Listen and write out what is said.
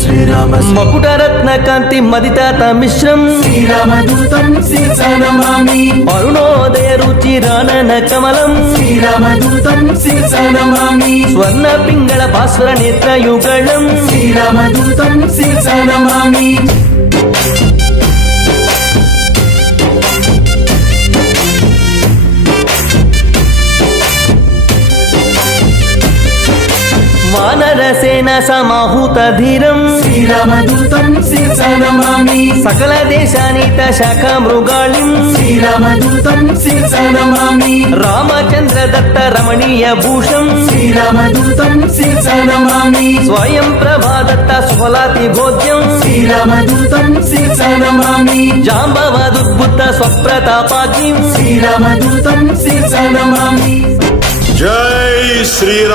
శ్రీరామ మకుటరత్న కాంతి మదితాత మిశ్రం శ్రీరామదూతం శిరసా నమామి అరుణోదయ రుచిరానన కమలం శ్రీరామదూతం శిరసా నమామి స్వర్ణ పింగళ భాస్వర నేత్రయుగళం శ్రీరామదూతం శిరసా నమామి వానరసేన సమాహూత ధీరం శ్రీరామదూతం శిరసా నమామి సకల దేశానీత శాఖ మృగాళిం శ్రీరామదూతం శిరసా నమామి రామచంద్ర దత్త రమణీయ భూషం శ్రీరామదూతం శిరసా నమామి స్వయం ప్రభా దత్త సుఫలాతి భోజ్యం శ్రీరామదూతం శిరసా నమామి జాంబవదుద్భుత స్వప్రతాపాగ్నిం శ్రీరామదూతం శిరసా నమామి జై శ్రీరామ్.